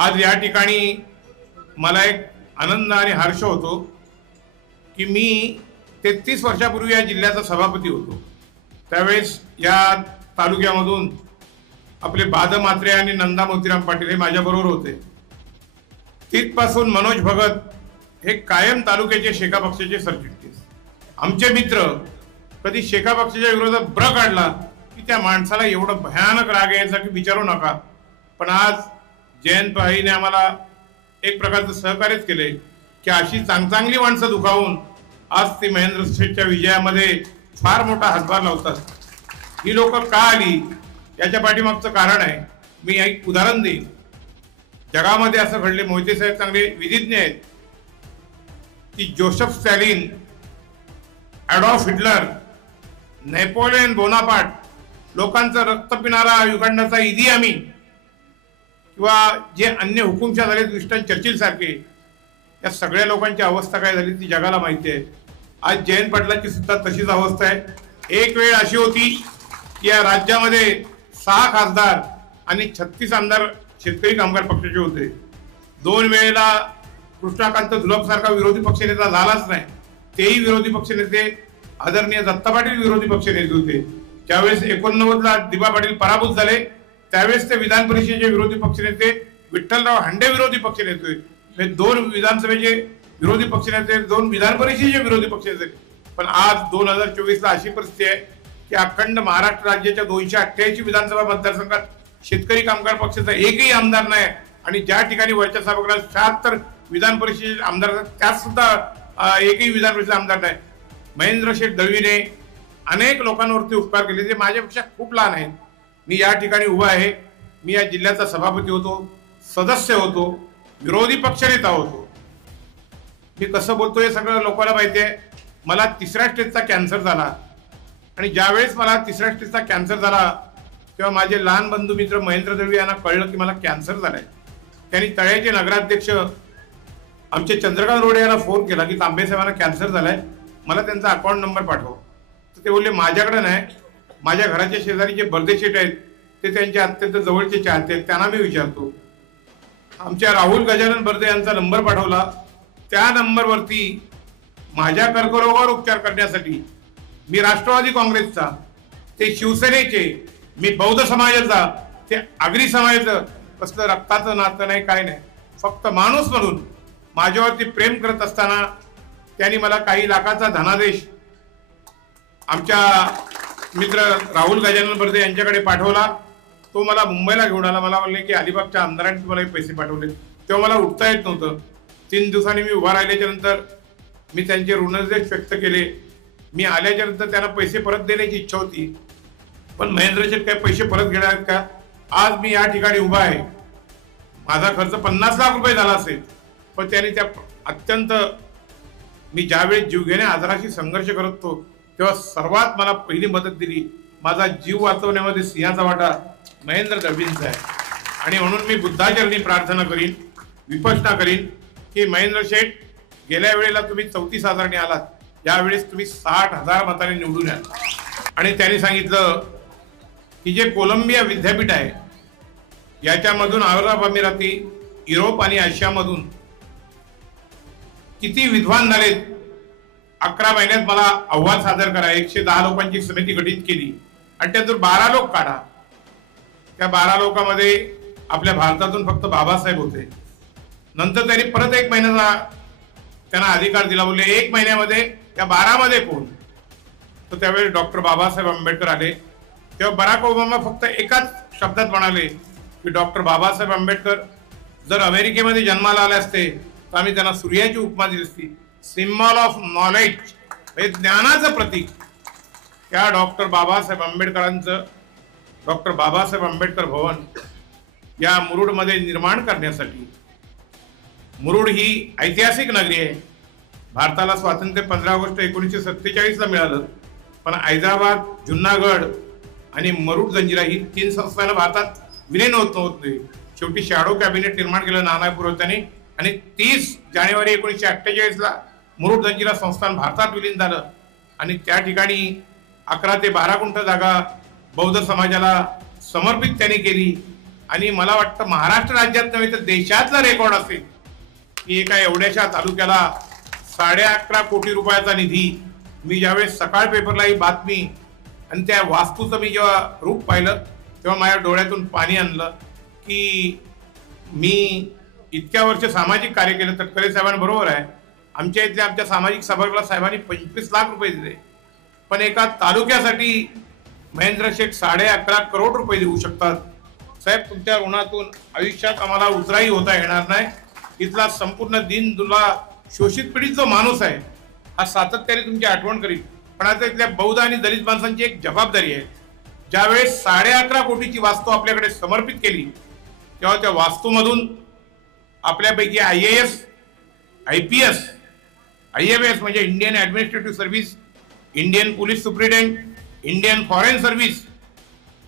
आज या ठिकाणी मला एक आनंद आणि हर्ष होतो की मी 33 वर्षापूर्वी या जिल्ह्याचा सभापती होतो। त्यावेळेस या तालुक्यामधून आपले बाद म्हात्रे आणि नंदा मोतीराम पाटील हे माझ्याबरोबर होते। तिथपासून मनोज भगत हे कायम तालुक्याचे शेका पक्षाचे सरचिटणीस। आमचे मित्र कधी शेका पक्षाच्या विरोधात ब्र काढला की त्या माणसाला एवढं भयानक राग यायचा की विचारू नका। पण आज जयंत भाईने आम्हाला एक प्रकारचं सहकार्यच केले की अशी चांगली माणसं दुखावून आज ती महेंद्र शेठच्या विजयामध्ये फार मोठा हातभार लावतात। ही लोक का आली याच्या पाठीमागचं कारण आहे। मी एक उदाहरण देईन। जगामध्ये असं घडले, मोहिते साहेब चांगले विधिज्ञ आहेत, की Joseph Stalin, Adolf Hitler, Napoleon Bonaparte, लोकांचं रक्त पिणारा युगांडाचा इदी अमीन किंवा जे अन्य हुकुमशाह झाले विस्टन चर्चिल सारखे, या सगळ्या लोकांची अवस्था काय झाली ती जगाला माहिती आहे। आज जयंत पाटलांची सुद्धा तशीच अवस्था आहे। एक वेळ अशी होती की या राज्यामध्ये 6 खासदार आणि 36 आमदार शेतकरी कामगार पक्षाचे होते। 2 वेळेला कृष्णाकांत धुलप सारखा विरोधी पक्षनेता झालाच नाही। तेही विरोधी पक्षनेते आदरणीय दत्ता पाटील विरोधी पक्षनेते होते। ज्यावेळेस 89 ला दिबा पाटील पराभूत झाले त्यावेळेस ते विधान परिषदेचे विरोधी पक्षनेते विठ्ठलराव हांडे विरोधी पक्षनेते होते। 2 विधानसभेचे विरोधी पक्षनेते, 2 विधान परिषदेचे विरोधी पक्षनेते। पण आज 2024 ला अशी परिस्थिती आहे की अखंड महाराष्ट्र राज्याच्या 288 विधानसभा मतदारसंघात शेतकरी कामगार पक्षाचा एकही आमदार नाही आणि ज्या ठिकाणी वरच्या सभागृहात 76 विधान परिषदेचे आमदार त्यात सुद्धा एकही विधान परिषद आमदार नाही। महेंद्र शेठ दळवीने अनेक लोकांवरती उपकार केले जे माझ्यापेक्षा खूप लहान आहेत। मी या ठिकाणी उभा आहे। मी या जिल्ह्याचा सभापती होतो, सदस्य होतो, विरोधी पक्षनेता होतो। मी कसं बोलतो हे सगळं लोकांना माहिती आहे। मला 3ऱ्या स्टेजचा कॅन्सर झाला आणि ज्यावेळेस मला 3ऱ्या स्टेजचा कॅन्सर झाला तेव्हा माझे लहान बंधू मित्र महेंद्र दळवी यांना कळलं की मला कॅन्सर झालाय। त्यांनी तळ्याचे नगराध्यक्ष आमचे चंद्रकांत रोडे यांना फोन केला की तांबे साहेबांना कॅन्सर झालाय, मला त्यांचा अकाउंट नंबर पाठव। तर ते बोलले माझ्याकडे नाही, माझ्या घराच्या शेजारी जे बर्दे शेठ आहेत ते त्यांचे अत्यंत जवळचे चाहते आहेत, त्यांना मी विचारतो। आमच्या राहुल गजानन बर्दे यांचा नंबर पाठवला। त्या नंबरवरती माझ्या कर्करोगावर उपचार करण्यासाठी मी राष्ट्रवादी काँग्रेसचा, ते शिवसेनेचे, मी बौद्ध समाजाचा, ते आगरी समाजाचं, कसलं रक्ताचं नातं नाही, काय नाही, फक्त माणूस म्हणून माझ्यावरती प्रेम करत असताना त्यांनी मला काही लाखाचा धनादेश आमच्या मित्र राहुल गजानन बर्दे यांच्याकडे पाठवला। तो मला मुंबईला घेऊन आला। मला म्हणले की अलिबागच्या आमदारांनी तुम्हाला पैसे पाठवले। तेव्हा मला उठता येत नव्हतं। 3 दिवसांनी मी उभा राहिल्याच्या नंतर मी त्यांचे ऋणदेश व्यक्त केले। मी आल्याच्या नंतर त्यांना पैसे परत देण्याची इच्छा होती, पण महेंद्र शेठ काय पैसे परत घेणार आहेत का? आज मी या ठिकाणी उभा आहे। माझा खर्च 50 लाख रुपये झाला असेल, पण त्यांनी त्या अत्यंत, मी ज्यावेळेस जीवघेण्या आजाराशी संघर्ष करत होतो तेव्हा सर्वात मला पहिली मदत दिली। माझा जीव वाचवण्यामध्ये सिंहाचा वाटा महेंद्र दळवींचा आहे आणि म्हणून मी बुद्धाचरणी प्रार्थना करीन, विपश्यना करीन की महेंद्र शेठ, गेल्या वेळेला तुम्ही 34,000 आलात, यावेळेस तुम्ही 60,000 मतांनी निवडून या। आणि त्यांनी सांगितलं की जे कोलंबिया विद्यापीठ आहे याच्यामधून अरब अमिराती, युरोप आणि आशियामधून किती विद्वान झालेत, 11 महिन्यात मला अहवाल सादर करा। 110 लोकांची समिती गठीत केली आणि त्यातून 12 लोक काढा। त्या 12 लोकांमध्ये आपल्या भारतातून फक्त बाबासाहेब होते। नंतर त्यांनी परत 1 महिन्याचा त्यांना अधिकार दिला। बोलले 1 महिन्यामध्ये त्या 12 मध्ये कोण? तर त्यावेळी डॉक्टर बाबासाहेब आंबेडकर आले। तेव्हा बराक ओबामा फक्त एकाच शब्दात म्हणाले की डॉक्टर बाबासाहेब आंबेडकर जर अमेरिकेमध्ये जन्माला आले असते तर आम्ही त्यांना सूर्याची उपमा दिली असती, सिम्बॉल ऑफ नॉलेज, हे ज्ञानाचं प्रतीक। त्या डॉक्टर बाबासाहेब आंबेडकरांचं डॉक्टर बाबासाहेब आंबेडकर भवन या मुरुडमध्ये निर्माण करण्यासाठी, मुरुड ही ऐतिहासिक नगरी आहे। भारताला स्वातंत्र्य 15 ऑगस्ट 1947 ला मिळालं, पण हैदराबाद, जुन्नागड आणि मुरुड जंजिरा ही 3 संस्थानं भारतात विलीन होत नव्हती। शेवटी शॅडो कॅबिनेट निर्माण केलं नाना पुरोहितांनी आणि 30 जानेवारी 1948 ला मुरुड जंजिरा संस्थान भारतात विलीन झालं आणि त्या ठिकाणी 11 ते 12 गुंठ जागा बौद्ध समाजाला समर्पित त्यांनी केली आणि मला वाटतं महाराष्ट्र राज्यात नव्हे तर देशातला रेकॉर्ड असेल की एका एवढ्याशा तालुक्याला 11.5 कोटी रुपयाचा निधी. मी ज्यावेळेस सकाळ पेपरला ही बातमी आणि त्या वास्तूचं मी जेव्हा रूप पाहिलं तेव्हा माझ्या डोळ्यातून पाणी आणलं की मी इतक्या वर्ष सामाजिक कार्य केलं. तटकरे साहेबांबरोबर आहे, आमच्या इथल्या आमच्या सामाजिक सभागृह साहेबांनी 25 लाख रुपये दिले, पण एका तालुक्यासाठी महेंद्र शेठ 11.5 करोड रुपये देऊ शकतात. साहेब, तुमच्या ऋणातून आयुष्यात आम्हाला उतराई होता येणार नाही. इथला संपूर्ण दीन दुला शोषित पीडित जो माणूस आहे हा सातत्याने तुमची आठवण करील. पण आता इथल्या बौद्ध आणि दलित माणसांची एक जबाबदारी आहे. ज्यावेळेस 11.5 कोटीची वास्तू आपल्याकडे समर्पित केली तेव्हा त्या वास्तूमधून आपल्यापैकी IAS, IPS, IMS म्हणजे Indian administrative service, Indian police superintendent, Indian foreign service,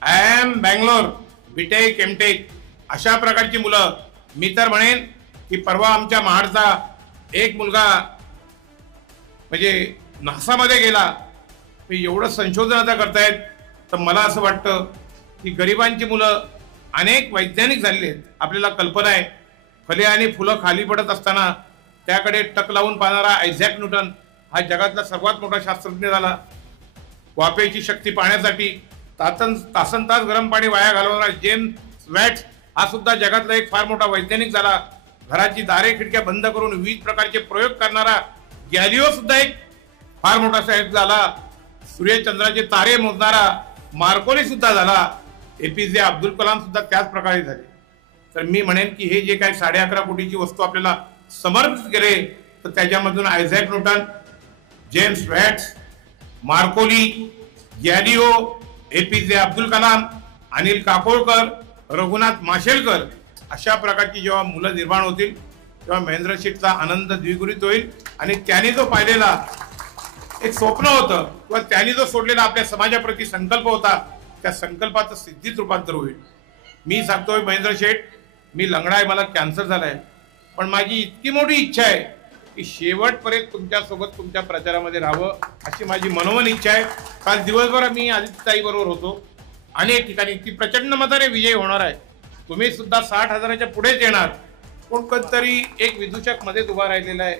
IIM Bangalore, BTech, MTech अशा प्रकारची मुलं. मी तर म्हणेन की परवा आमच्या महाडचा एक मुलगा म्हणजे नासामध्ये गेला. एवढं संशोधन आता करतायत तर मला असं वाटतं की गरिबांची मुलं अनेक वैज्ञानिक झालेली आहेत. आपल्याला कल्पना आहे फले आणि फुलं खाली पडत असताना त्याकडे टक लावून पाहणारा आयझॅक न्यूटन हा जगातला सर्वात मोठा शास्त्रज्ञ झाला. वाफेची शक्ती पाहण्यासाठी तासन तास गरम पाणी वाया घालवणारा जेम्स वॅट्स हा सुद्धा जगातला एक फार मोठा वैज्ञानिक झाला. घराची दारे खिडक्या बंद करून विविध प्रकारचे प्रयोग करणारा गॅलिओ सुद्धा एक फार मोठा सायन्स झाला. सूर्यचंद्राचे तारे मोजणारा मार्कोनी सुद्धा झाला. APJ अब्दुल कलाम सुद्धा त्याच प्रकारे झाले. तर मी म्हणेन की हे जे काही 11.5 कोटीची वस्तू आपल्याला समर्पित केले तर त्याच्यामधून Isaac Newton, James Watts, Marconi, Galileo, APJ Abdul Kalam, Anil Kakodkar, Raghunath Mashelkar अशा प्रकारची जेव्हा मुलं निर्माण होतील तेव्हा महेंद्र शेठचा आनंद द्विगुणित होईल. आणि त्यांनी जो पाहिलेला एक स्वप्न होतं किंवा त्यांनी जो सोडलेला आपल्या समाजाप्रती संकल्प होता त्या संकल्पाचं सिद्धीत रूपांतर होईल. मी सांगतोय महेंद्र शेठ, मी लंगडा आहे, मला कॅन्सर झालाय, पण माझी इतकी मोठी इच्छा आहे की शेवटपर्यंत तुमच्यासोबत तुमच्या प्रचारामध्ये राहावं अशी माझी मनोमन इच्छा आहे. काल दिवसभर मी आदित्यताई बरोबर होतो. अनेक ठिकाणी ती प्रचंड मताने विजय होणार आहे. तुम्ही सुद्धा 60,000च्या पुढेच येणार. कोण कधीतरी एक विदूषक मध्ये उभा राहिलेला आहे.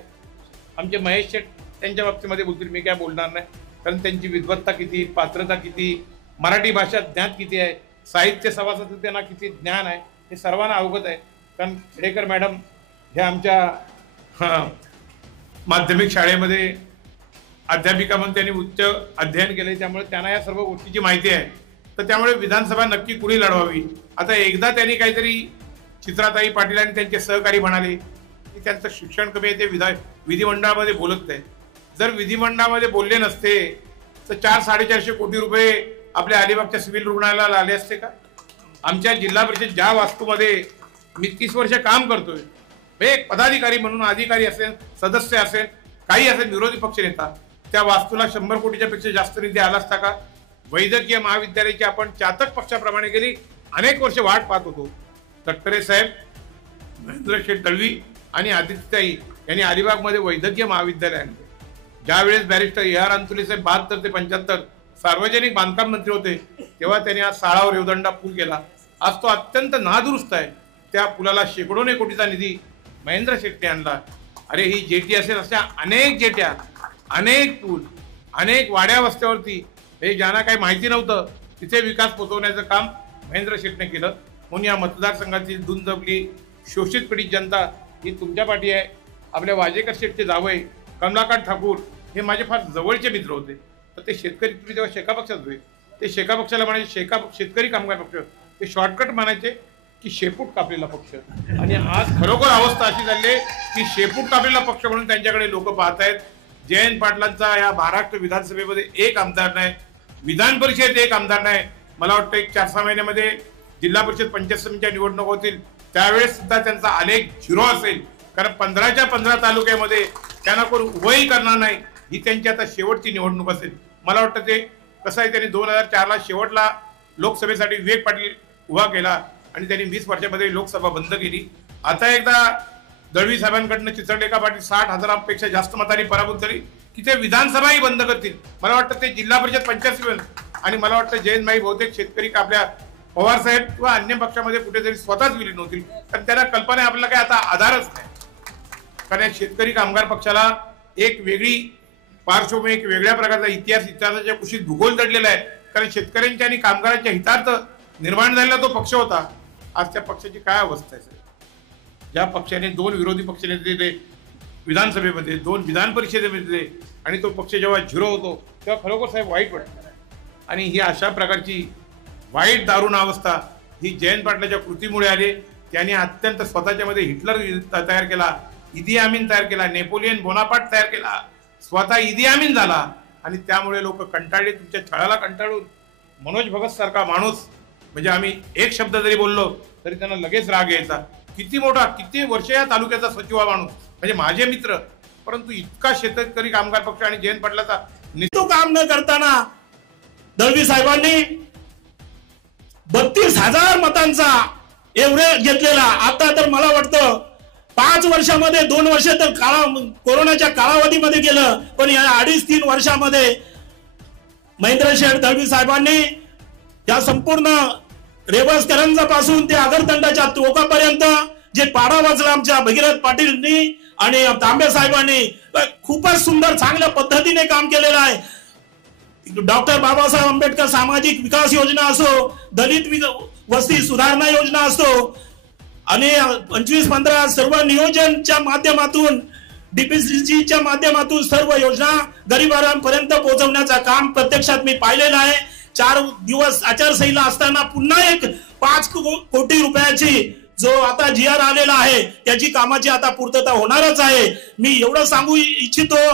आमचे महेश शेठ त्यांच्या बाबतीमध्ये बोलतील, मी काय बोलणार नाही, कारण त्यांची विद्वत्ता किती, पात्रता किती, मराठी भाषा ज्ञान किती आहे, साहित्य सभासद त्यांना किती ज्ञान आहे हे सर्वांना अवगत आहे. कारण खेडेकर मॅडम ह्या आमच्या माध्यमिक शाळेमध्ये अध्यापिका म्हणून त्यांनी उच्च अध्ययन केले, त्यामुळे त्यांना या सर्व गोष्टीची माहिती आहे. तर त्यामुळे विधानसभा नक्की कुणी लढवावी. आता एकदा त्यांनी काहीतरी चित्राताई पाटील आणि त्यांचे सहकारी म्हणाले की त्यांचं शिक्षण कमी आहे, ते विधिमंडळामध्ये बोलत नाही. जर विधिमंडळामध्ये बोलले नसते तर 400-450 कोटी रुपये आपल्या अलिबागच्या सिव्हिल रुग्णालयाला आले असते का? आमच्या जिल्हा परिषद ज्या वास्तूमध्ये मी 30 वर्ष काम करतोय, एक पदाधिकारी म्हणून, अधिकारी असेल, सदस्य असेल, काही असेल, विरोधी पक्ष नेता, त्या वास्तूला 100 कोटीच्या पेक्षा जास्त निधी आला असता का? वैद्यकीय महाविद्यालयाची आपण चातक पक्षाप्रमाणे गेली अनेक वर्ष वाट पाहत होतो. तटकरे साहेब, महेंद्र शेठ दळवी आणि आदित्यताई यांनी अलिबागमध्ये वैद्यकीय महाविद्यालय आणले. ज्यावेळेस बॅरिस्टर AR अंतुले साहेब 72 ते 75 सार्वजनिक बांधकाम मंत्री होते तेव्हा त्यांनी आज साळावर रेवदंडा पूल केला. आज तो अत्यंत नादुरुस्त आहे. त्या पुलाला शेकडोने कोटीचा निधी महेंद्र शेठने आणला. अरे ही जेटी असेल अशा अनेक जेट्या, अनेक पूल, अनेक वाड्या वस्त्यावरती हे ज्यांना काही माहिती नव्हतं तिथे विकास पोहोचवण्याचं काम महेंद्र शेठने केलं. म्हणून या मतदारसंघातील दुंदबली शोषित पीडित जनता ही तुमच्या पाठी आहे. आपल्या वाजेकर शेठचे जावई कमलाकांत ठाकूर हे माझे फार जवळचे मित्र होते. तर ते शेतकरी, तुम्ही जेव्हा शेका पक्षात होते ते शेका पक्षाला म्हणायचे शेतकरी कामगार पक्ष, ते शॉर्टकट म्हणायचे की शेपूट कापलेला पक्ष. आणि आज खरोखर अवस्था अशी झाली आहे की शेपूट कापलेला पक्ष म्हणून त्यांच्याकडे लोक पाहत आहेत. जयंत पाटलांचा या महाराष्ट्र विधानसभेमध्ये एक आमदार नाही, विधान परिषदेत एक आमदार नाही. मला वाटतं एक 4-6 महिन्यामध्ये जिल्हा परिषद पंचायत समितीच्या निवडणूक होतील त्यावेळेस सुद्धा त्यांचा आलेख 0 असेल. कारण 15च्या 15 तालुक्यामध्ये त्यांना कोण उभंही करणार नाही. ही त्यांची आता शेवटची निवडणूक असेल. मला वाटतं ते कसं आहे, त्यांनी 2004ला शेवटला लोकसभेसाठी विवेक पाटील उभा केला आणि त्यांनी 20 वर्षामध्ये लोकसभा बंद केली. आता एकदा दळवी साहेबांकडनं चिचरलेखा पाटील 60,000पेक्षा जास्त मतांनी पराभूत झाली की ते विधानसभाही बंद करतील. मला वाटतं ते जिल्हा परिषद पंचायत समिती आणि मला वाटतं जयंतभाई बहुतेक शेतकरी आपल्या पवार साहेब किंवा अन्य पक्षामध्ये कुठेतरी स्वतःच विलीन होतील, कारण त्यांना कल्पना आहे आपल्याला काय आता आधारच नाही. कारण या शेतकरी कामगार पक्षाला एक वेगळी पार्श्वभूमी, एक वेगळ्या प्रकारचा इतिहासाच्या कुशीत भूगोल दडलेला आहे. कारण शेतकऱ्यांच्या आणि कामगारांच्या हितार्थ निर्माण झालेला तो पक्ष होता. आज त्या पक्षाची काय अवस्था आहे? ज्या पक्षाने 2 विरोधी पक्षनेते दिले विधानसभेमध्ये, 2 विधान परिषदेमध्ये दिले, आणि तो पक्ष जेव्हा झिरो होतो तेव्हा खरोखर साहेब वाईट वाटतं. आणि ही अशा प्रकारची वाईट दारुण अवस्था ही जयंत पाटलाच्या कृतीमुळे आली. त्यांनी अत्यंत स्वतःच्या मध्ये हिटलर तयार केला, इदी आमीन तयार केला, नेपोलियन बोनापार्ट तयार केला, स्वतः इदी आमीन झाला. आणि त्यामुळे लोक कंटाळले. तुमच्या छळाला कंटाळून मनोज भगत सारखा माणूस, म्हणजे आम्ही एक शब्द जरी बोललो तरी त्यांना लगेच राग यायचा. किती मोठा, किती वर्ष या तालुक्याचा सचिव हा माणूस, म्हणजे माझे मित्र, परंतु इतका शेतकरी कामगार पक्ष आणि जयंत पाटलाचा तो काम न करताना दळवी साहेबांनी 32,000 मतांचा एव्हरेज घेतलेला. आता तर मला वाटतं 5 वर्षामध्ये 2 वर्ष तर कोरोनाच्या कालावधीमध्ये गेलं, पण या 2.5-3 वर्षामध्ये महेंद्र शेठ दळवी साहेबांनी या संपूर्ण रेवसकरांचा पासून ते आगरतंडाच्या टोकापर्यंत जे पाडा वाचला आमच्या भगीरथ पाटीलनी आणि तांबे साहेबांनी खूपच सुंदर चांगल्या पद्धतीने काम केलेलं आहे. डॉक्टर बाबासाहेब आंबेडकर सामाजिक विकास योजना असो, दलित वस्ती सुधारणा योजना असो, आणि 25-15 सर्व नियोजनच्या माध्यमातून, डीपीसीच्या माध्यमातून सर्व योजना गरिबांपर्यंत पोहोचवण्याचं काम प्रत्यक्षात मी पाहिलेलं आहे. 4 दिवस आचारसंहिता असताना पुन्हा एक 5 कोटी रुपयाची जो आता GR आलेला आहे त्याची कामाची आता पूर्तता होणारच आहे. मी एवढं सांगू इच्छितो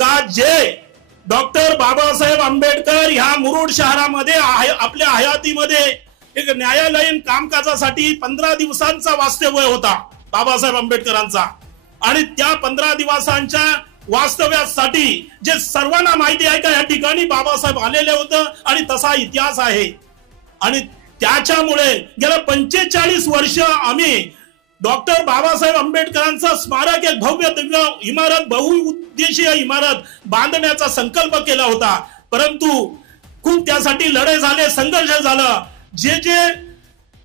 का जे डॉक्टर बाबासाहेब आंबेडकर ह्या मुरुड शहरामध्ये आपल्या हयातीमध्ये एक न्यायालयीन कामकाजासाठी 15 दिवसांचा वास्तव्य होता बाबासाहेब आंबेडकरांचा, आणि त्या 15 दिवसांच्या वास्तव्यासाठी जे सर्वांना माहिती आहे का या ठिकाणी बाबासाहेब आलेले होते आणि तसा इतिहास आहे. आणि त्याच्यामुळे गेल्या 45 वर्ष आम्ही डॉक्टर बाबासाहेब आंबेडकरांचा स्मारक, एक भव्य दिव्य इमारत, बहुउद्देशीय इमारत बांधण्याचा संकल्प केला होता. परंतु खूप त्यासाठी लढाई झाले, संघर्ष झाला. जे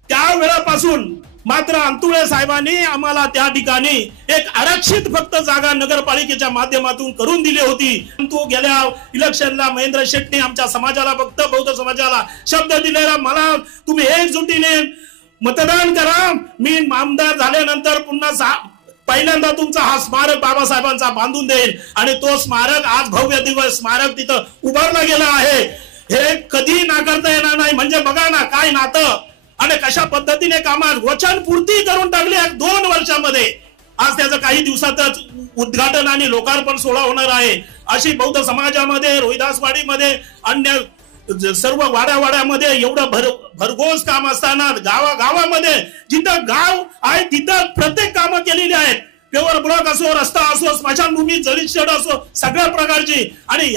त्या वेळापासून मात्र अंतुळे साहेबांनी आम्हाला त्या ठिकाणी एक आरक्षित फक्त जागा नगरपालिकेच्या माध्यमातून करून दिली होती. परंतु गेल्या इलेक्शनला महेंद्र शेट्टी आमच्या समाजाला, फक्त बौद्ध समाजाला शब्द दिलेला, मला तुम्ही एकजुटीने मतदान करा, मी आमदार झाल्यानंतर पुन्हा पहिल्यांदा तुमचा हा स्मारक बाबासाहेबांचा बांधून देईल. आणि तो स्मारक आज भव्य दिव्य स्मारक तिथं उभारला गेला आहे. हे कधी नाकारता येणार नाही. म्हणजे बघा ना काय नातं आणि कशा पद्धतीने कामात वचन पूर्ती करून टाकली 2 वर्षामध्ये. आज त्याचं काही दिवसातच उद्घाटन आणि लोकार्पण सोहळा होणार आहे. अशी बौद्ध समाजामध्ये, रोहिदासवाडीमध्ये, अन्य सर्व वाड्यावाड्यामध्ये एवढं भरघोस काम असताना गावागावामध्ये जिथं गाव आहे तिथं प्रत्येक कामं केलेली आहेत. पेवर ब्लॉक असो, रस्ता असो, स्मशानभूमी, जळीत असो, सगळ्या प्रकारची. आणि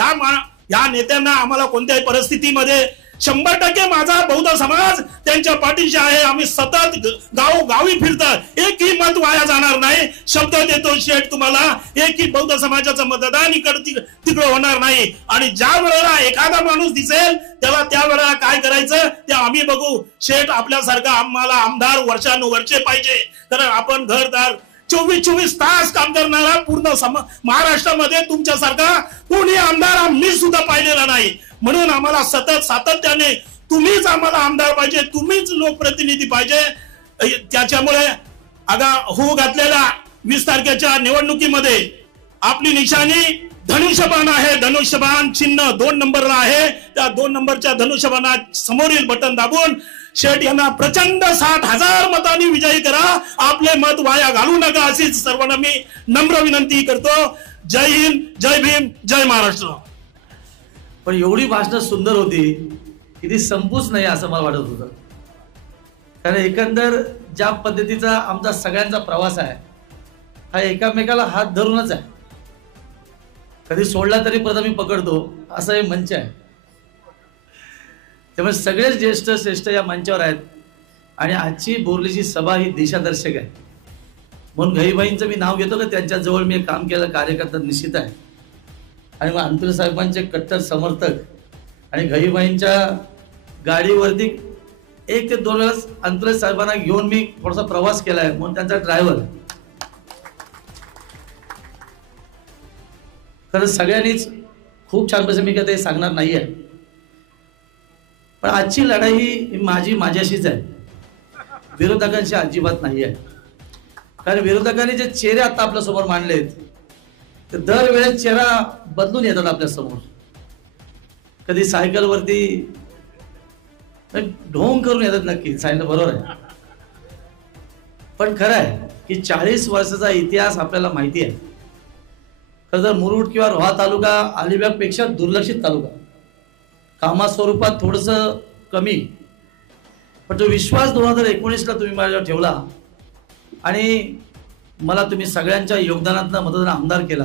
या नेत्यांना आम्हाला कोणत्याही परिस्थितीमध्ये 100% माझा बौद्ध समाज त्यांच्या पाठीशी आहे. आम्ही सतत गावोगावी फिरतात, एकही मत वाया जाणार नाही. शब्द देतो शेठ तुम्हाला, एकही बौद्ध समाजाचं मतदान तिकडे होणार नाही. आणि ज्या वेळेला एखादा माणूस दिसेल त्याला त्या वेळेला काय करायचं ते आम्ही बघू. शेठ आपल्यासारखा आम्हाला आमदार वर्षानुवर्षे पाहिजे, कारण आपण घरदार 24 तास काम करणारा पूर्ण महाराष्ट्रामध्ये तुमच्यासारखा कोणी आमदार आम्ही सुद्धा पाहिलेला नाही. म्हणून आम्हाला सतत सातत्याने तुम्हीच आम्हाला आमदार पाहिजे, तुम्हीच लोकप्रतिनिधी पाहिजे. त्याच्यामुळे होऊ घातलेल्या 20 तारखेच्या निवडणुकीमध्ये आपली निशाणी धनुष्यबाण आहे. धनुष्यबाण चिन्ह 2 नंबरला आहे. त्या 2 नंबरच्या धनुष्यबाणा समोरील बटन दाबून शेठ यांना प्रचंड 60,000 मतांनी विजयी करा. आपले मत वाया घालू नका अशी सर्वांना मी नम्र विनंती करतो. जय हिंद, जय भीम, जय महाराष्ट्र. पण एवढी भाषणं सुंदर होती की ती संपूच नाही असं मला वाटत होतं. कारण एकंदर ज्या पद्धतीचा आमचा सगळ्यांचा प्रवास आहे हा एकामेकाला हात धरूनच आहे. कधी सोडला तरी परत आम्ही पकडतो असं हे मंच आहे. त्यामुळे सगळेच ज्येष्ठ श्रेष्ठ या मंचावर आहेत. आणि आजची बोरलीची सभा ही दिशादर्शक आहे. म्हणून घईबाईंचं मी नाव घेतो का त्यांच्याजवळ मी काम केलं कार्यकर्ता निश्चित आहे. आणि मग अंतुले साहेबांचे कट्टर समर्थक आणि घईबाईंच्या गाडीवरती 1 ते 2 वेळेस अंतुले साहेबांना घेऊन मी थोडासा प्रवास केलाय म्हणून त्यांचा ड्रायव्हर. खरं सगळ्यांनीच खूप छान पैसे मी काय ते सांगणार नाहीये, पण आजची लढाई ही माझ्याशीच आहे, विरोधकांशी अजिबात नाही आहे. कारण विरोधकांनी जे चेहरे आता आपल्या समोर मांडलेत ते दरवेळेस चेहरा बदलून येतात आपल्या समोर. कधी सायकलवरती ढोंग करून येतात, नक्की सांगितलं बरोबर आहे. पण खरं आहे की 40 वर्षाचा इतिहास आपल्याला माहिती आहे. खरं तर मुरुड किंवा रोहा तालुका अलिबागपेक्षा दुर्लक्षित तालुका, कामा स्वरूपात थोडंसं कमी, पण तो विश्वास 2019ला तुम्ही माझ्यावर ठेवला आणि मला तुम्ही सगळ्यांच्या योगदानातनं मतदान आमदार केला.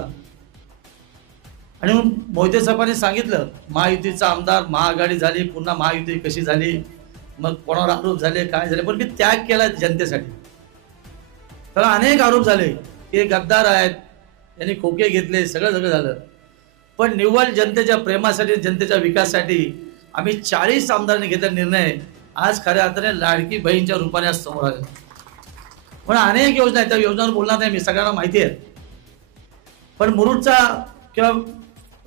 आणि मोहिते साहेबांनी सांगितलं महायुतीचा आमदार, महाआघाडी झाली, पुन्हा महायुती कशी झाली, मग कोणावर आरोप झाले, काय झाले, पण मी त्याग केला जनतेसाठी. त्याला अनेक आरोप झाले की गद्दार आहेत, यांनी खोके घेतले, सगळं झालं, पण निव्वळ जनतेच्या प्रेमासाठी, जनतेच्या विकासासाठी आम्ही 40 आमदारांनी घेतला निर्णय आज खऱ्या अर्थाने लाडकी बहीणच्या रूपाने आज समोर आले. पण अनेक योजना आहेत, त्या योजनांवर बोलणार नाही मी, सगळ्यांना माहिती आहे. पण मुरुडचा किंवा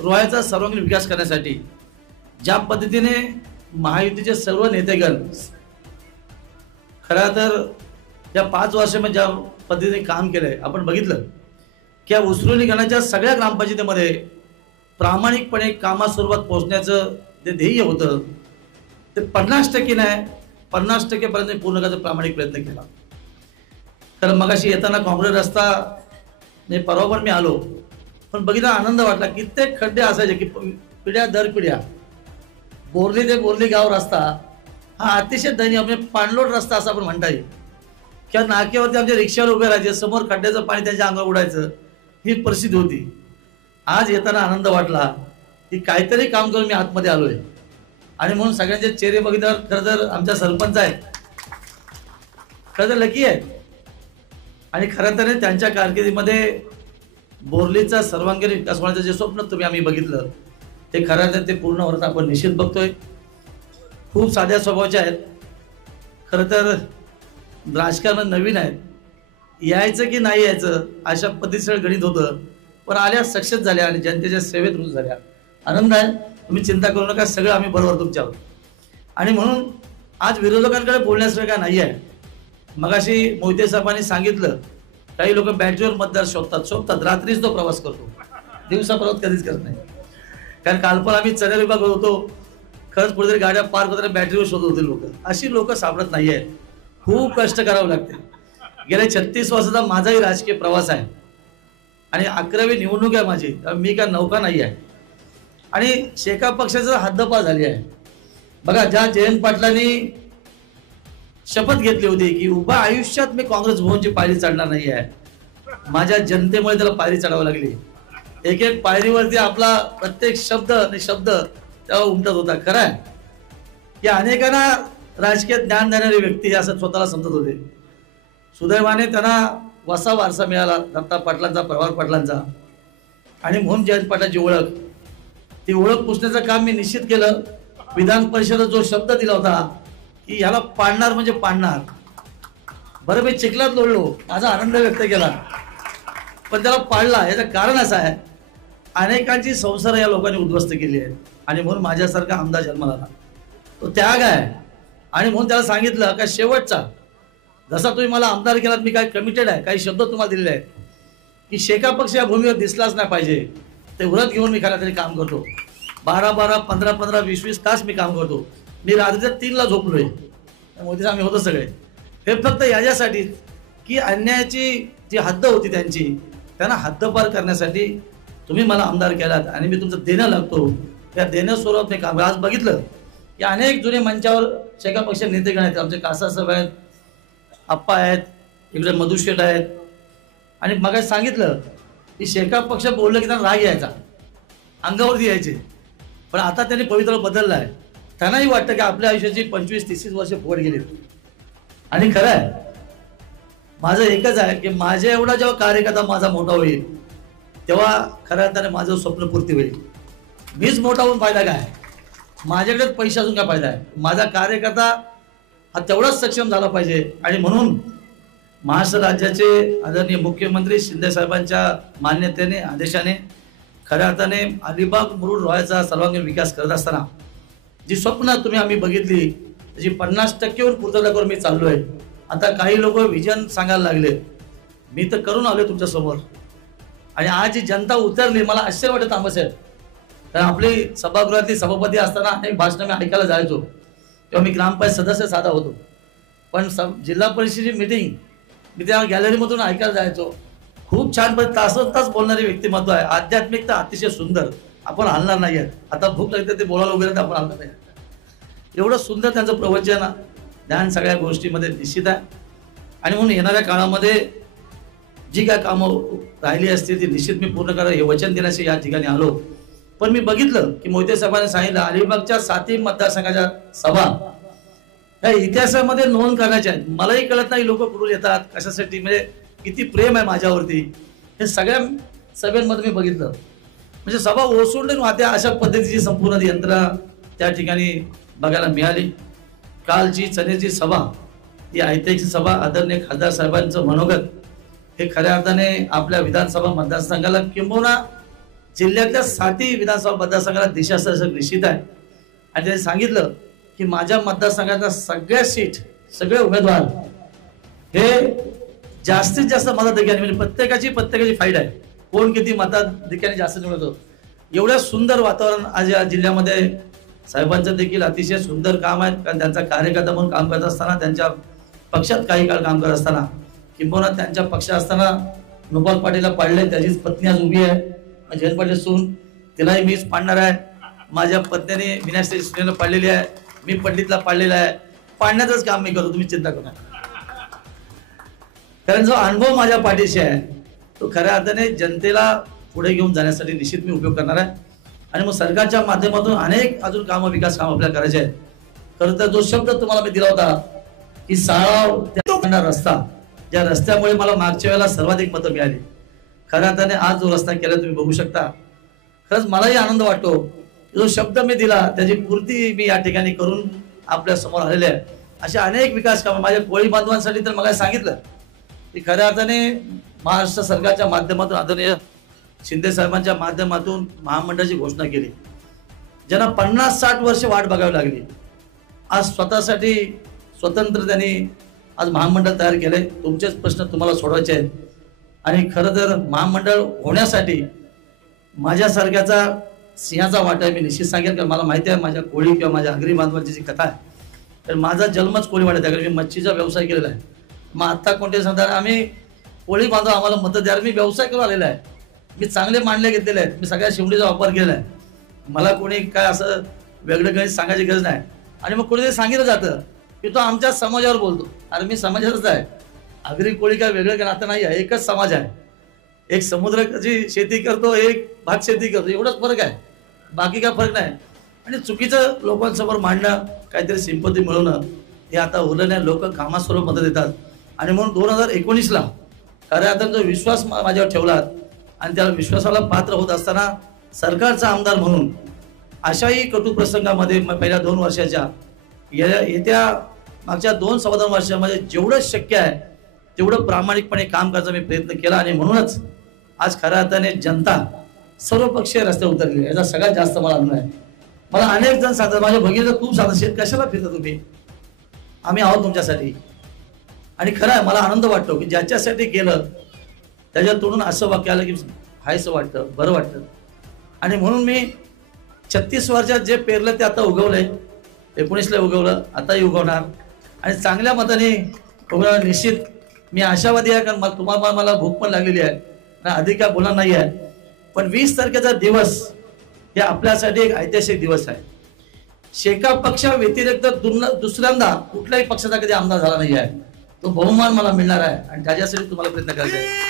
रोह्याचा सर्वांगीण विकास करण्यासाठी ज्या पद्धतीने महायुतीचे सर्व नेतेगण खरं तर या 5 वर्षामध्ये ज्या पद्धतीने काम केलंय, आपण बघितलं की या उसरुली गणाच्या सगळ्या ग्रामपंचायतीमध्ये प्रामाणिकपणे कामास्वरूपात पोहोचण्याचं जे ध्येय होतं ते 50% नाही 50% पर्यंत पूर्ण करायचा प्रामाणिक प्रयत्न केला. तर मगाशी येताना काँग्रेस रस्ता नाही, परवा पण मी आलो, पण बघितला आनंद वाटला. कित्येक खड्डे असायचे की पिढ्या दर पिढ्या, बोरली ते बोरली गाव रस्ता हा अतिशय दयनीय, म्हणजे पाणलोट रस्ता असं आपण म्हणता येईल. किंवा नाक्यावरती आमच्या रिक्षावर उभे राहायचे, समोर खड्ड्याचं पाणी त्यांच्या अंगावर उडायचं, ही परिस्थिती होती. आज येताना आनंद वाटला की काहीतरी काम करून मी आतमध्ये आलोय. आणि म्हणून सगळ्यांचे चेहरे बघितल्यावर खरं तर आमच्या सरपंच आहेत, खरं तर लकी आहेत. आणि खरं तर त्यांच्या कारकिर्दीमध्ये बोरलीचा सर्वांगीण विकास होण्याचं जे स्वप्न तुम्ही आम्ही बघितलं ते खरं तर ते पूर्ण होतं आपण निश्चित बघतोय. खूप साध्या स्वभावाचे आहेत, खरं तर राजकारण नवीन आहेत, यायचं की नाही यायचं अशा पद्धतीचं गणित होतं, पण आल्या सक्सेस झाल्या आणि जनतेच्या सेवेत रुजू झाल्या. आनंद आहे, तुम्ही चिंता करू नका, सगळं आम्ही बरोबर तुमच्यावर. आणि म्हणून आज विरोधकांकडे बोलण्यासारखं काय नाही आहे. मगाशी मोहिते साहेबांनी सांगितलं काही लोक बॅटरीवर मतदार शोधतात, रात्रीच तो प्रवास करतो, दिवसा प्रवास कधीच करत नाही. कारण काल पण आम्ही चनेर विभाग होतो, खरंच कुठेतरी गाड्या पार्क होताना बॅटरीवर शोधत होते लोक. अशी लोक सापडत नाही आहेत, खूप कष्ट करावं लागते. गेल्या 36 वर्षाचा माझाही राजकीय प्रवास आहे आणि 11वी निवडणूक आहे माझी, मी काय नौका नाही आहे. आणि शेका पक्षाचं हद्दपार झाली आहे. बघा, ज्या जयंत पाटलांनी शपथ घेतली होती की उभा आयुष्यात मी काँग्रेस भवनची पायरी चढणार नाही आहे, माझ्या जनतेमुळे त्याला पायरी चढावं लागली. एक एक पायरीवरती आपला प्रत्येक शब्द आणि शब्द तेव्हा उमटत होता. खरं आहे की अनेकांना राजकीय ज्ञान देणारी व्यक्ती असं स्वतःला समजत होते. सुदैवाने त्यांना वसा वारसा मिळाला दत्ता पाटलांचा, प्रभार पाटलांचा. आणि म्हणून जयंत पाटलांची ओळख, ती ओळख पुसण्याचं काम मी निश्चित केलं. विधान परिषदेत जो शब्द दिला होता की ह्याला पाडणार म्हणजे पाडणार, बरं मी चिखलात लोळलो, माझा आनंद व्यक्त केला, पण त्याला पाडला. याचं कारण असं आहे अनेकांची संसार या लोकांनी उद्ध्वस्त केली आहे आणि म्हणून माझ्यासारखा आमदार जन्माला आला. तो त्याग आहे. आणि म्हणून त्याला सांगितलं का शेवटचा जसा तुम्ही मला आमदार केलात, मी काय कमिटेड आहे, काही शब्द तुम्हाला दिलेले आहेत की शेका पक्ष या भूमीवर दिसलाच नाही पाहिजे, ते व्रत घेऊन मी खऱ्या तरी काम करतो. 12-12, 15-15, 20-20 तास मी काम करतो. मी रात्रीच्या 3ला झोपलोय, मोदी आम्ही होतो सगळे. हे फक्त याच्यासाठी की अन्यायाची जी हद्द होती त्यांची, त्यांना हद्दपार करण्यासाठी तुम्ही मला आमदार केलात आणि मी तुमचं देणं लागतो. त्या देण्यास्वरूपात मी काम. आज बघितलं की अनेक जुने मंचावर शेका पक्ष नेतेगण आहेत, आमचे कासासाहेब आहेत, आप्पा आहेत, इकडे मधुशेठ आहेत. आणि मग सांगितलं की शेका पक्ष बोललं की त्यांना राग यायचा, अंगावरती यायचे, पण आता त्यांनी पवित्र बदललं आहे. त्यांनाही वाटतं की आपल्या आयुष्याची 25-30 वर्ष फुकट गेली. आणि खरं आहे माझं एकच आहे की माझ्या एवढा जेव्हा कार्यकर्ता माझा मोठा होईल तेव्हा खऱ्या अर्थाने माझं स्वप्नपूर्ती होईल. मीच मोठा होऊन फायदा काय, माझ्याकडेच पैसे असून काय फायदा आहे. माझा कार्यकर्ता हा तेवढाच सक्षम झाला पाहिजे. आणि म्हणून महाराष्ट्र राज्याचे आदरणीय मुख्यमंत्री शिंदे साहेबांच्या मान्यतेने आदेशाने खऱ्या अर्थाने अलिबाग मुरुड रोह्याचा सर्वांगीण विकास करत असताना जी स्वप्न आम्ही बघितली त्याची 50% पूर्तता करून मी चाललोय. आता काही लोक विजन सांगायला लागले, मी तर करून आलोय तुमच्या समोर. आणि आज जी जनता उतरली, मला आश्चर्य वाटत तांबसाहेब, कारण आपली सभागृहातली सभापती असताना अनेक भाषणं मी ऐकायला जायचो, तेव्हा मी ग्रामपंचायत सदस्य साधा होतो. पण जिल्हा परिषदेची मीटिंग मी त्या गॅलरीमधून ऐकायला जायचो. खूप छान पण तासन तास बोलणारे व्यक्तिमत्व आहे, आध्यात्मिकता अतिशय सुंदर. आपण हलणार नाही आहेत, आता भूक लागते ते बोलायला वगैरे तर आपण हलणार नाही. एवढं सुंदर त्यांचं प्रवचन, ज्ञान सगळ्या गोष्टीमध्ये निश्चित आहे. आणि म्हणून येणाऱ्या काळामध्ये जी काय कामं राहिली असतील ती निश्चित मी पूर्ण करा हे वचन देण्याचे या ठिकाणी आलो. पण मी बघितलं की मोहिते साहेबांनी सांगितलं अलिबागच्या 7 मतदारसंघाच्या सभा ह्या इतिहासामध्ये नोंद करण्याच्या आहेत. मलाही कळत नाही लोक कुठून येतात, कशासाठी, म्हणजे किती प्रेम आहे माझ्यावरती, हे सगळ्या सभेमध्ये मी बघितलं. म्हणजे सभा ओसंडून वाहत्या अशा पद्धतीची संपूर्ण यंत्रणा त्या ठिकाणी बघायला मिळाली. कालची चनेची सभा ही ऐतिहासिक सभा, आदरणीय खासदार साहेबांचं मनोगत हे खऱ्या अर्थाने आपल्या विधानसभा मतदारसंघाला किंबहुना जिल्ह्यातल्या 7 विधानसभा मतदारसंघाला दिशादर्शक निश्चित आहे. आणि त्यांनी सांगितलं की माझ्या मतदारसंघाच्या सगळ्या सीट, सगळे उमेदवार हे जास्तीत जास्त मताधिक्याने, म्हणजे प्रत्येकाची फाईट आहे, कोण किती मताधिक्याने जास्त निवडतो. एवढ्या सुंदर वातावरण आज या जिल्ह्यामध्ये. साहेबांचं देखील अतिशय सुंदर काम आहे, कारण त्यांचा कार्यकर्ता म्हणून काम करत असताना, त्यांच्या पक्षात काही काळ काम करत असताना, किंबहुना त्यांच्या पक्षात असताना नुपाल पाटीलला पाडले, त्याचीच पत्नी आज उभी आहे, जयंत पाटील सून, तिलाही मीच पाडणार आहे. माझ्या पत्नीने विनाशला पाडलेली आहे, मी पंडितला पाडलेला आहे. पाडण्याचंच काम मी करतो, तुम्ही चिंता करू नका. कारण जो अनुभव माझ्या पाठीशी आहे तो खऱ्या अर्थाने जनतेला पुढे घेऊन जाण्यासाठी निश्चित मी उपयोग करणार आहे. आणि मग सरकारच्या माध्यमातून अनेक अजून कामं, विकास काम आपल्याला करायचे आहेत. खरं तर जो शब्द तुम्हाला मी दिला होता की साळाव रस्ता, ज्या रस्त्यामुळे मला मागच्या वेळेला सर्वाधिक मतं मिळाली, खऱ्या अर्थाने आज जो रस्ता केला तुम्ही बघू शकता. खरंच मलाही आनंद वाटतो. जो शब्द मी दिला त्याची पूर्ती मी या ठिकाणी करून आपल्या समोर आलेले आहे. अशा अनेक विकास कामं माझ्या कोळी बांधवांसाठी तर मला सांगितलं की खऱ्या अर्थाने महाराष्ट्र सरकारच्या माध्यमातून, आदरणीय शिंदे साहेबांच्या माध्यमातून महामंडळाची घोषणा केली. ज्यांना 50-60 वर्ष वाट बघावी लागली, आज स्वतःसाठी स्वतंत्र त्यांनी आज महामंडळ तयार केले. तुमचेच प्रश्न तुम्हाला सोडवायचे आहेत. आणि खरं तर महामंडळ होण्यासाठी माझ्यासारख्याचा सिंहाचा वाटा आहे. मी निश्चित सांगेन, कारण मला माहिती आहे माझ्या कोळी किंवा माझ्या आगरी बांधवांची जी कथा आहे, तर माझा जन्मच कोळीवाड्यात आहे, कारण मी मच्छीचा व्यवसाय केलेला आहे. मग आत्ता कोणते सांगतात आम्ही कोळी बांधव, आम्हाला मतं द्या, मी व्यवसाय करून आलेला आहे. मी चांगले मांडले घेतलेले आहेत, मी सगळ्या शिवडीचा वापर केलेला आहे. मला कोणी काय असं वेगळं काही सांगायची गरज नाही. आणि मग कोणीतरी सांगितलं जातं की तो आमच्या समाजावर बोलतो. अरे मी समाजातच आहे, आगरी कोळी काय वेगळं काय नातं नाही आहे, एकच समाज आहे. एक समुद्राची शेती करतो, एक भात शेती करतो, एवढंच फरक आहे, बाकी काय फरक नाही. आणि चुकीचं लोकांसमोर मांडणं, काहीतरी सिंपती मिळवणं, हे आता उरलं नाही. लोक कामास्वरूप मदत देतात. आणि म्हणून 2019ला खऱ्या अर्थाने जो विश्वास माझ्यावर ठेवला आणि त्या विश्वासाला पात्र होत असताना सरकारचा आमदार म्हणून अशाही कटू प्रसंगामध्ये पहिल्या 2 वर्षाच्या येत्या मागच्या 2-2.25 वर्षामध्ये जेवढं शक्य आहे तेवढं प्रामाणिकपणे काम करायचा मी प्रयत्न केला. आणि म्हणूनच आज खऱ्या अर्थाने जनता सर्वपक्षीय रस्त्यावर उतरली, याचा सगळ्यात जास्त मला अनुभव आहे. मला अनेक जण सांगतात, माझ्या भगिनीला खूप सांगतात, शेत कशाला फिरता तुम्ही, आम्ही आहोत तुमच्यासाठी. आणि खरं आहे, मला आनंद वाटतो की ज्याच्यासाठी केलं त्याच्या तोडून असं वाक्य आलं की हायसं वाटतं, बरं वाटतं. आणि म्हणून मी 36 वर्षात जे पेरलं ते आता उगवलंय, 19ला उगवलं, आताही उगवणार आणि चांगल्या मताने उगवणार निश्चित. मी आशावादी आहे, कारण तुम्हाला मला भूक पण लागलेली आहे ना, अधिक काय बोलणार नाही आहे. पण 20 तारखेचा दिवस हे आपल्यासाठी एक ऐतिहासिक दिवस आहे. शेका पक्षा व्यतिरिक्त दुसऱ्यांदा कुठल्याही पक्षाचा कधी आमदार झाला नाही आहे. तो बहुमान मला मिळणार आहे आणि त्याच्यासाठी तुम्हाला प्रयत्न करायचा आहे.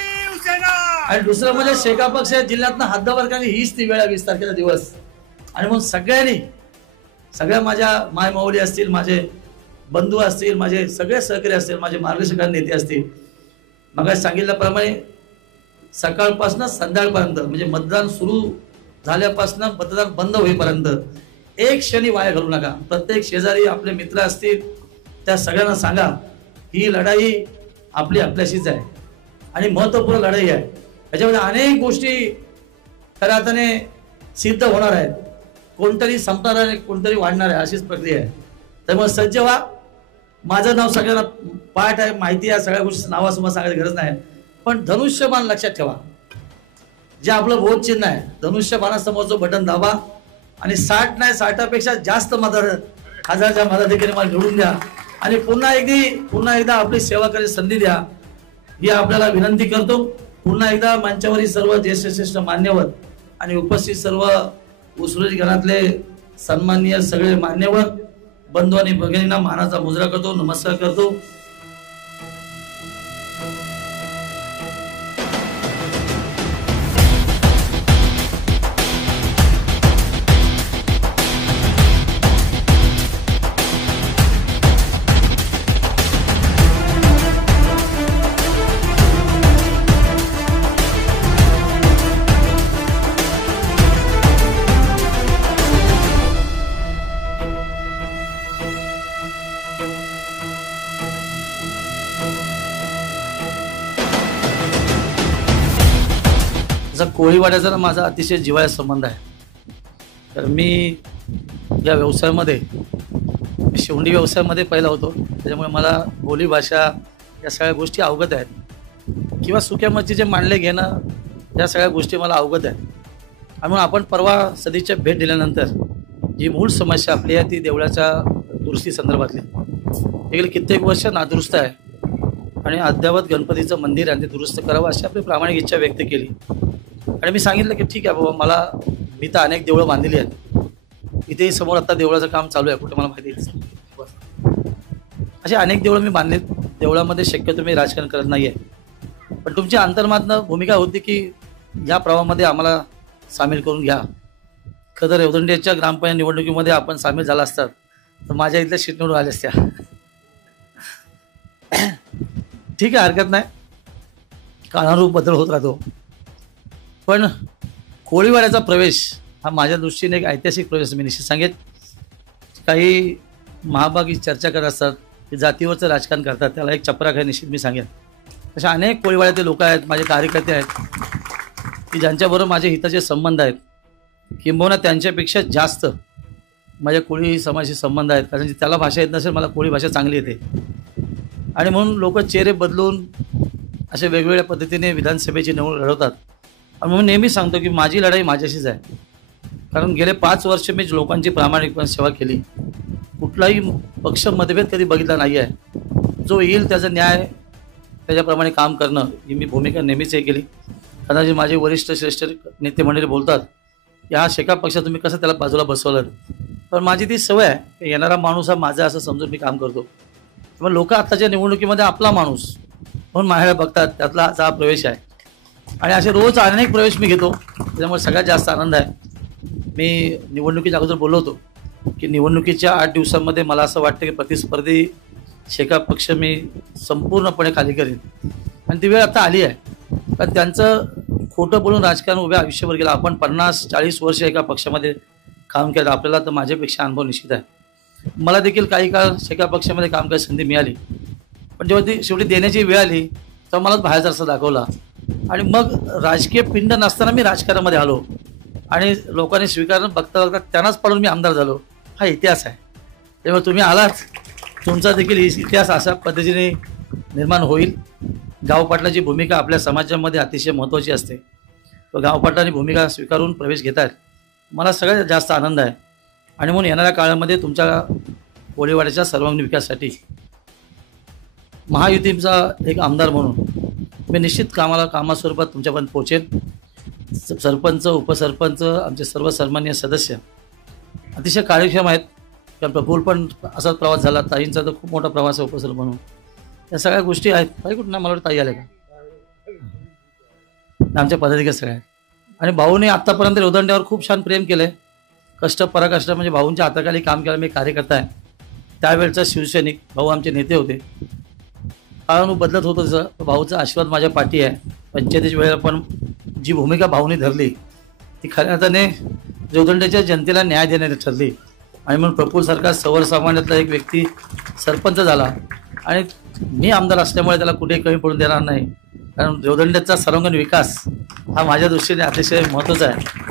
आणि दुसरं म्हणजे शेका पक्ष जिल्ह्यातनं हद्दवर्गाने हीच ती वेळा 20 तारखेचा दिवस. आणि म्हणून सगळ्यांनी, सगळ्या माझ्या मायमाऊली असतील, माझे बंधू असतील, माझे सगळे सहकारी असतील, माझे मार्गदर्शक नेते असतील, मग सांगितल्याप्रमाणे सकाळपासून संध्याकाळपर्यंत, म्हणजे मतदान सुरू झाल्यापासून मतदान बंद होईपर्यंत एक क्षणी वाया घालू नका. प्रत्येक शेजारी आपले मित्र असतील त्या सगळ्यांना सांगा ही लढाई आपल्याशीच आहे आणि महत्त्वपूर्ण लढाई आहे. याच्यामध्ये अनेक गोष्टी खऱ्या अर्थाने सिद्ध होणार आहेत. कोणतरी संपणार आहे, कोणतरी वाढणार आहे, अशीच प्रक्रिया आहे. त्यामुळे सज्ज व्हा. माझं नाव सगळ्यांना पाठ आहे, माहिती आहे, सगळ्या गोष्टी नावासमोर सांगायची गरज नाही. पण धनुष्यबाण लक्षात ठेवा, जे आपलं बोध चिन्ह आहे धनुष्यबाणासमोरचं बटन दाबा आणि 60 नाही 60पेक्षा जास्त हजारच्या मताधिकारी मला निवडून द्या आणि पुन्हा एकदा आपली सेवा करायची संधी द्या ही आपल्याला विनंती करतो. पुन्हा एकदा मंचावरील सर्व ज्येष्ठ मान्यवर आणि उपस्थित सर्व उसळी गणातले सन्माननीय सगळे मान्यवर बंधू आणि भगिनींना मानाचा मुजरा करतो, नमस्कार करतो. कोळीवाड्याचा माझा अतिशय जिव्हाळ्याचा संबंध आहे. तर मी या व्यवसायामध्ये शिवंडी व्यवसायामध्ये पहिला होतो, त्याच्यामुळे मला बोली भाषा या सगळ्या गोष्टी अवगत आहेत किंवा सुक्या मच्छीचे मांडले घेणं या सगळ्या गोष्टी मला अवगत आहेत. म्हणून आपण परवा सदिच्छा भेट दिल्यानंतर जी मूळ समस्या आपली आहे ती देवळाच्या दुरुस्ती संदर्भातली गेली कित्येक वर्ष नादुरुस्त आहे आणि अद्यावत गणपतीचं मंदिर आहे ते दुरुस्त करावं अशी आपली प्रामाणिक इच्छा व्यक्त केली. आणि मी सांगितलं की ठीक आहे बाबा, मी तर अनेक देवळं बांधलेली आहेत, इथेही समोर आता देवळाचं काम चालू आहे, कुठे मला माहिती आहे. असे अनेक देवळं मी बांधलेत. देवळामध्ये शक्यतो मी राजकारण करत नाही आहे, पण तुमची अंतर्मनातनं भूमिका होती की या प्रवाहामध्ये आम्हाला सामील करून घ्या. खरं तर रेवदंड्याच्या ग्रामपंचायत निवडणुकीमध्ये आपण सामील झाला असतात तर माझ्या इथल्या सीट निवडून आल्या असत्या. ठीक आहे, हरकत नाही, काळानुरूप बदल होत राहतो. पण कोळीवाड्याचा प्रवेश हा माझ्या दृष्टीने एक ऐतिहासिक प्रवेश मी निश्चित सांगेन. काही महाभागी चर्चा करत असतात की जातीवरचं राजकारण करतात, त्याला एक चपराक आहे निश्चित मी सांगेन. अशा अनेक कोळीवाड्यातले लोक आहेत, माझे कार्यकर्ते आहेत की ज्यांच्याबरोबर माझे हिताचे संबंध आहेत, किंबहुना त्यांच्यापेक्षा जास्त माझ्या कोळी समाजाशी संबंध आहेत. कारण त्याला भाषा येत नसेल, मला कोळी भाषा चांगली येते. आणि म्हणून लोक चेहरे बदलून अशा वेगवेगळ्या पद्धतीने विधानसभेची निवडणूक लढवतात. आणि म्हणून नेहमी सांगतो की माझी लढाई माझ्याशीच आहे. कारण गेले 5 वर्ष मी लोकांची प्रामाणिकपणे सेवा केली, कुठलाही पक्ष मतभेद कधी बघितला नाही आहे. जो येईल त्याचा न्याय त्याच्याप्रमाणे काम करणं ही मी भूमिका नेहमीच हे केली. कदाचित माझे वरिष्ठ श्रेष्ठ नेते मंडळी बोलतात या शेका पक्षात तुम्ही कसं त्याला बाजूला बसवलं, पण माझी ती सवय आहे, येणारा माणूस हा माझा असं समजून मी काम करतो. मग लोक आत्ताच्या निवडणुकीमध्ये आपला माणूस म्हणून माझ्याकडे बघतात, त्यातला हा प्रवेश आहे. आणि असे रोज अनेक प्रवेश मी घेतो, त्याच्यामुळे सगळ्यात जास्त आनंद आहे. मी निवडणुकीच्या अगोदर बोललो होतो की निवडणुकीच्या 8 दिवसांमध्ये मला असं वाटतं की प्रतिस्पर्धी शेका पक्ष मी संपूर्णपणे खाली करेन. आणि ती वेळ आता आली आहे. कारण त्यांचं खोटं बोलून राजकारण उभ्या आयुष्यभर गेलं. आपण 50-40 वर्ष एका पक्षामध्ये काम केलं, आपल्याला तर माझ्यापेक्षा अनुभव निश्चित आहे. मला देखील काही काळ शेका पक्षामध्ये काम करायची संधी मिळाली, पण जेव्हा ती शेवटी देण्याची वेळ आली तेव्हा मलाच बाहेरचा रस्ता दाखवला. आणि मग राजकीय पिंड नसताना मी राजकारणामध्ये आलो आणि लोकांनी स्वीकारणं बघता बघता त्यांनाच पाडून मी आमदार झालो. हा इतिहास आहे. तेव्हा तुम्ही आलात, तुमचा देखील इतिहास अशा पद्धतीने निर्माण होईल. गावपाटलाची भूमिका आपल्या समाजामध्ये अतिशय महत्त्वाची असते. तो गावपाटलांनी भूमिका स्वीकारून प्रवेश घेत आहेत, मला सगळ्यात जास्त आनंद आहे. आणि म्हणून येणाऱ्या काळामध्ये तुमच्या कोळीवाड्याच्या सर्वांगीण विकासासाठी महायुतीचा एक आमदार म्हणून मी निश्चित कामास्वरूपात तुमच्यापर्यंत पोहोचेन. सरपंच, उपसरपंच, आमचे सर्व सन्माननीय सदस्य अतिशय कार्यक्षम आहेत. कारण प्रफुल्ल पण असाच प्रवास झाला, ताईंचा तर खूप मोठा प्रवास आहे उपसर म्हणून. या सगळ्या गोष्टी आहेत. ताई कुठं नाही, मला वाटतं ताई आल्या का, आमच्या पदाधिकारी सगळ्या आहेत. आणि भाऊने आत्तापर्यंत रेवदंड्यावर खूप छान प्रेम केलं आहे. कष्ट पराकष्ट म्हणजे भाऊंच्या हाताखाली काम केलं. मी कार्यकर्ता आहे, त्यावेळचा शिवसैनिक भाऊ आमचे नेते होते. काळानु बदलत होतं तसं भाऊचा आशीर्वाद माझ्या पाठी आहे. पंचायतीच्या वेळेला पण जी भूमिका भाऊने धरली ती खऱ्या अर्थाने रेवदंड्याच्या जनतेला न्याय देण्याची ठरली. आणि म्हणून प्रफुल्लसारखा सर्वसामान्यातला एक व्यक्ती सरपंच झाला आणि मी आमदार असल्यामुळे त्याला कुठेही कमी पडून देणार नाही, कारण रेवदंड्याचा सर्वांगीण विकास हा माझ्या दृष्टीने अतिशय महत्त्वाचा आहे.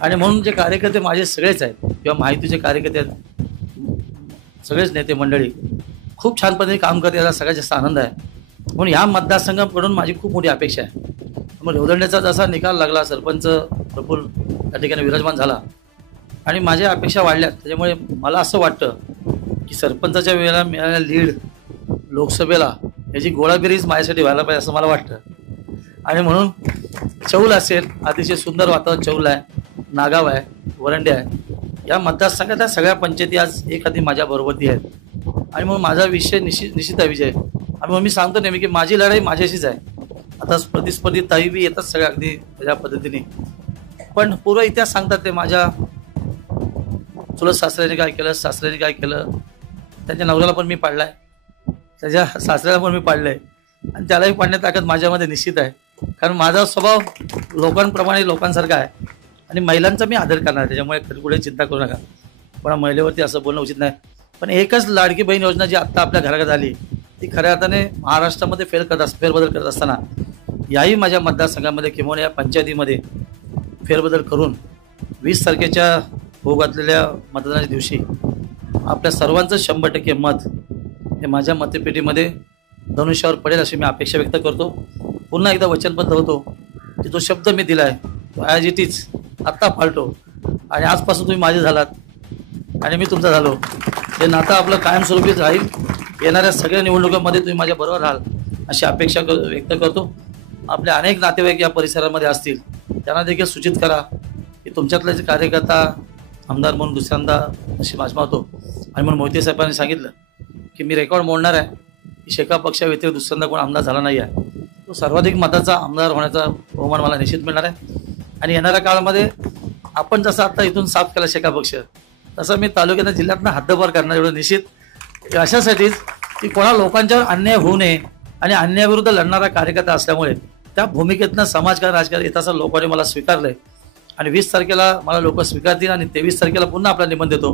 आणि म्हणून जे कार्यकर्ते माझे सगळेच आहेत किंवा माहितीचे कार्यकर्ते आहेत, सगळेच नेते मंडळी खूप छान पद्धतीने काम करते, याचा सगळ्यात जास्त आनंद आहे. म्हणून ह्या मतदारसंघाकडून माझी खूप मोठी अपेक्षा आहे. मग रेवदंड्याचा जसा निकाल लागला, सरपंच प्रफुल्ल त्या ठिकाणी विराजमान झाला आणि माझ्या अपेक्षा वाढल्या, त्याच्यामुळे मला असं वाटतं की सरपंचाच्या वेळेला मिळालेला लीड लोकसभेला याची गोळाबेरीज माझ्यासाठी व्हायला पाहिजे असं मला वाटतं. आणि म्हणून चौल असेल, अतिशय सुंदर वातावरण चौल आहे, नागाव आहे, वरंडे आहे, या मतदारसंघातल्या सगळ्या पंचायती आज एखादी माझ्या बरोबरती आहेत. आणि म्हणून माझा विषय निश्चित आहे विजय. आणि मग मी सांगतो नेहमी की माझी लढाई माझ्याशीच आहे. आता प्रतिस्पर्धी ताई बी येतात सगळ्या अगदी त्याच्या पद्धतीने, पण पूर्व इतिहास सांगतात ते माझ्या चुलत सासऱ्याने काय केलं, सासऱ्याने काय केलं, त्यांच्या नवऱ्याला पण मी पाडलाय, त्याच्या सासऱ्याला पण मी पाडलंय आणि त्यालाही पाडण्यात ताकद माझ्यामध्ये निश्चित आहे. कारण माझा स्वभाव लोकांप्रमाणे लोकांसारखा आहे आणि महिलांचा मी आदर करणार, त्याच्यामुळे पुढे चिंता करू नका. पण महिलेवरती असं बोलणं उचित नाही. पण एकच लाडकी बहीण योजना जी आत्ता आपल्या घराघरात आली ती खऱ्या अर्थाने महाराष्ट्रामध्ये फेरबदल करत असताना याही माझ्या मतदारसंघामध्ये किंवा या पंचायतीमध्ये फेरबदल करून 20 तारखेच्या होऊ घातलेल्या मतदानाच्या दिवशी आपल्या सर्वांचं 100% मत हे माझ्या मतपेटीमध्ये धनुष्यावर पडेल अशी मी अपेक्षा व्यक्त करतो. पुन्हा एकदा वचनबद्ध होतो की जो शब्द मी दिला आहे तो ॲज इट इज आत्ता पाळतो आणि आजपासून तुम्ही माझे झालात आणि मी तुमचा झालो. हे नातं आपलं कायमस्वरूपी राहील. येणाऱ्या सगळ्या निवडणुकांमध्ये तुम्ही माझ्या बरोबर राहाल अशी अपेक्षा व्यक्त करतो. आपले अनेक नातेवाईक या परिसरामध्ये असतील, त्यांना देखील सूचित करा की तुमच्यातले जे कार्यकर्ता आमदार म्हणून दुसऱ्यांदा अशी माजमावतो. आणि म्हणून मोहिते साहेबांनी सांगितलं की मी रेकॉर्ड मोडणार आहे की शेका पक्षाव्यतिरिक्त दुसऱ्यांदा कोण आमदार झाला नाही आहे, तो सर्वाधिक मताचा आमदार होण्याचा बहुमान मला निश्चित मिळणार आहे. आणि येणाऱ्या काळामध्ये आपण जसं आता इथून साफ केला शेका पक्ष, तसं मी तालुक्याच्या जिल्ह्यातनं हद्दपार करणार एवढं निश्चित, अशासाठीच की कोणा लोकांच्यावर अन्याय होऊ नये आणि अन्यायाविरुद्ध लढणारा कार्यकर्ता असल्यामुळे त्या भूमिकेतनं समाजकारण राजकारण येत असं लोकांनी मला स्वीकारलंय. आणि 20 तारखेला मला लोक स्वीकारतील आणि 23 तारखेला पुन्हा आपला निबंध देतो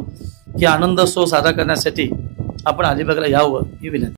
की आनंद उत्सव साजरा करण्यासाठी आपण अलिबागला यावं ही विनंती.